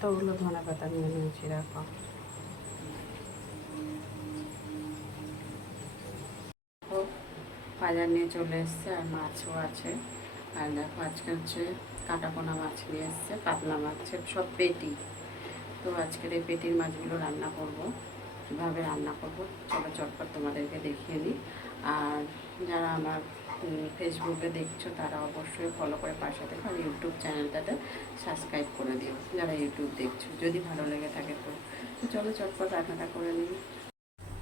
কতগুলো ধনে পাতা নিয়ে নিয়েছি দেখো। বাজার নিয়ে চলে এসছে আর মাছও আছে। আর দেখো আজকে হচ্ছে কাটাপোনা মাছ নিয়ে এসছে, পাতলা মাছ, সব পেটি। তো আজকের এই পেটির মাছগুলো রান্না করব। কীভাবে রান্না করব চলো চটপট তোমাদেরকে দেখিয়ে দিই। আর যারা আমার ফেসবুকে দেখছো তারা অবশ্যই ফলো করে পাশে দেখো, আর ইউটিউব চ্যানেলটাতে সাবস্ক্রাইব করে দিও যারা ইউটিউব দেখছো, যদি ভালো লেগে থাকে। তো চলো চটপট রান্নাটা করে নিই।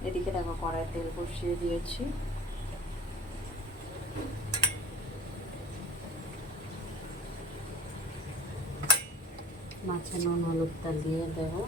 এদিকে দেখো কড়াই তেল বসিয়ে দিয়েছি। মাছে নুন হলুদটা দিয়ে দেবো।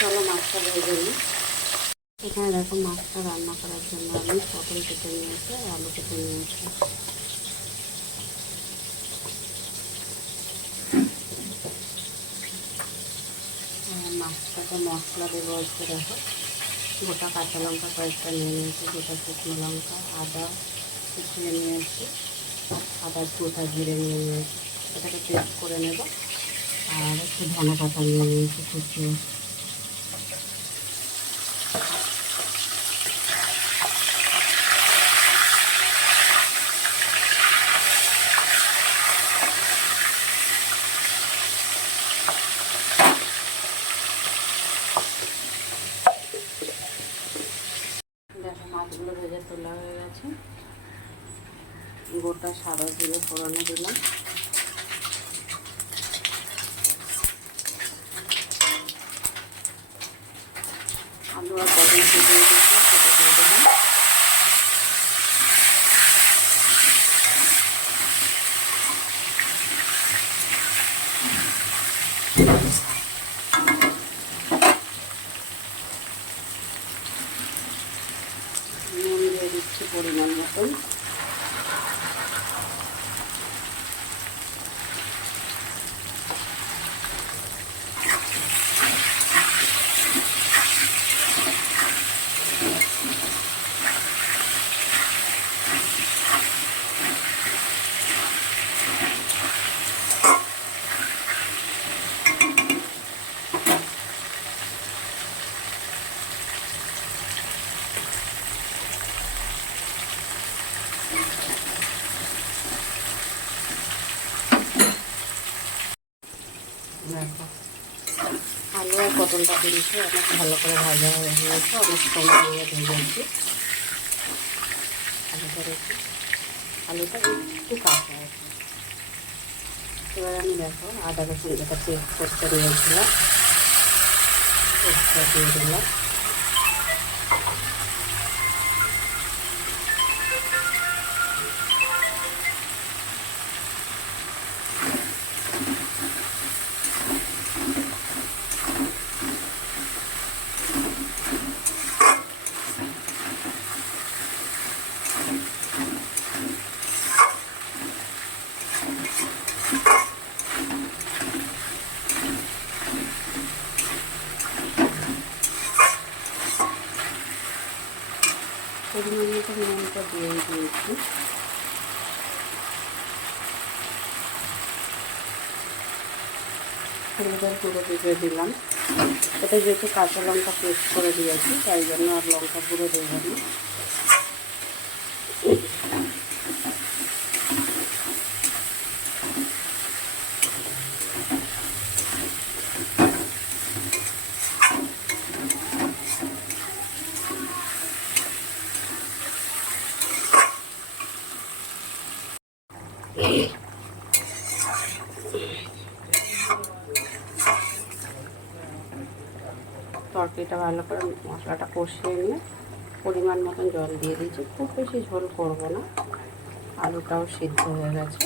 চলো মাছটা ভেজে নিই। এখানে দেখো মাছটা রান্না করার জন্য আমি পটল কেটে নিয়েছি আর আলু কেটে নিয়েছি। মাছটাকে মশলা দেবো হচ্ছে দেখো, গোটা কাঁচা লঙ্কা কয়েকটা নিয়ে নিয়েছি, গোটা শুকনো লঙ্কা, আদা শুকিয়ে নিয়েছি, আদা গোটা জিরে নিয়ে নিয়েছি। এটাকে পেস্ট করে নেব। আর একটু ধনে পাতা নিয়ে নিয়েছি কুচিয়ে। দেখো মাছগুলো ভেজে তোলা হয়ে গেছে। গোটা সাদা জিরে ফোড়নে দিলাম। আলু আর পটল দিয়ে দিচ্ছি, সেটা দিয়ে দিলাম। নুন দিয়ে দিচ্ছি পরিমাণ মতন। দেখো আলু আর পটলটা দিয়েছি, অনেক ভালো করে ভাজা হয়ে গিয়েছে, অনেক সময় নিয়ে ভেজেছি। আলুটা একটু কাঁচা আছে। এবার আমি দেখো আদা রসুন যেটা পেস্ট করতে নিয়েছিলাম পেস্টটা দিয়ে দিলাম। পরিমাণ মতো নুনটা দিয়ে দিয়েছি। হলুদের গুঁড়ো দিয়ে দিলাম। এটা যেহেতু কাঁচা লঙ্কা পেস্ট করে দিয়েছি তাই জন্য আর লঙ্কা গুঁড়ো দেবো না। তরকারিটা ভালো করে মশলাটা কষিয়ে নিয়ে পরিমাণ মতন জল দিয়ে দিয়েছি। খুব বেশি ঝোল করব না, আলুটাও সিদ্ধ হয়ে গেছে।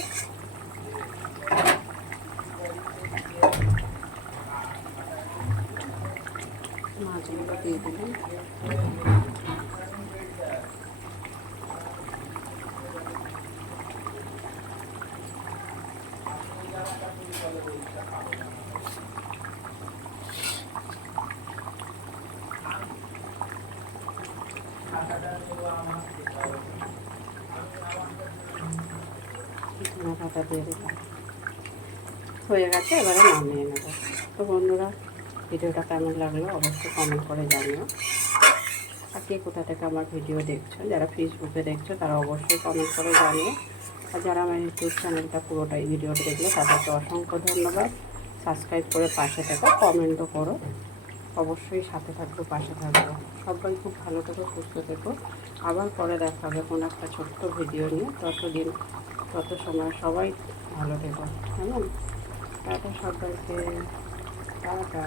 মাছগুলো দিয়ে দিলাম। ধনে পাতা দিয়ে দিলাম। হয়ে গেছে, এবারে নামিয়ে নেব। তো বন্ধুরা, ভিডিওটা কেমন লাগলো অবশ্যই কমেন্ট করে জানিও। আর কে কোথা থেকে আমার ভিডিও দেখছো, যারা ফেসবুকে দেখছো তারা অবশ্যই কমেন্ট করে জানিও। আর যারা আমার ইউটিউব চ্যানেলটা পুরোটাই ভিডিওটা দেখলো তাদেরকে অসংখ্য ধন্যবাদ। সাবস্ক্রাইব করে পাশে থেকো, কমেন্টও করো। অবশ্যই সাথে থাকবো, পাশে থাকবো। সবাই খুব ভালো থেকো, সুস্থ থেকো। আবার পরে দেখা হবে কোনো একটা ছোট্ট ভিডিও নিয়ে। তত সময় সবাই ভালো থেকো, কেমন? টাটা সবাইকে, টাটা।